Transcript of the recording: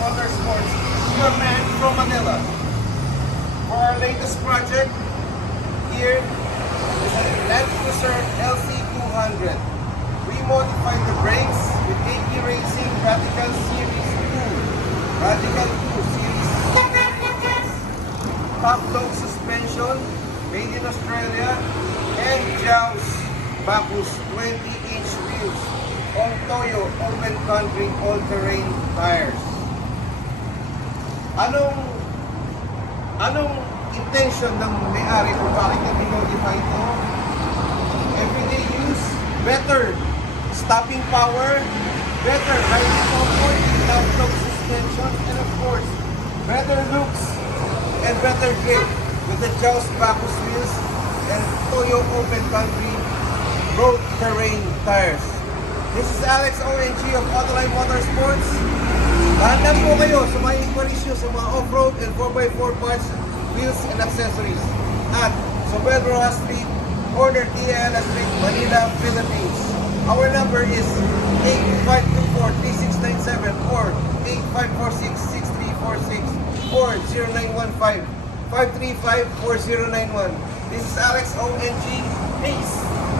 Motorsports, your man from Manila. For our latest project, here is a Land Cruiser LC200. We modified the brakes with AP Racing Radical Series 2, Radical 2 Series 6, Toughdog suspension, made in Australia, and JAOS Bachhus 20-inch wheels on Toyo open country all-terrain tires. Anong intention ng may-ari kung bakit natin modify ito? Everyday use, better stopping power, better riding comfort, Toughdog suspension, and of course, better looks and better grip with the JAOS Bachhus wheels and Toyo open country road terrain tires. This is Alex ONG of Autoline Motorsports. Dahan po kayo sa mga inquiries nyo sa mga off-road and 4x4 parts, wheels and accessories at Zobel Roxas Street, corner Ayala Street, Manila, Philippines. Our number is 8524-3697 or 8546-6346 or 0915-535-4091. This is Alex ONG. Peace!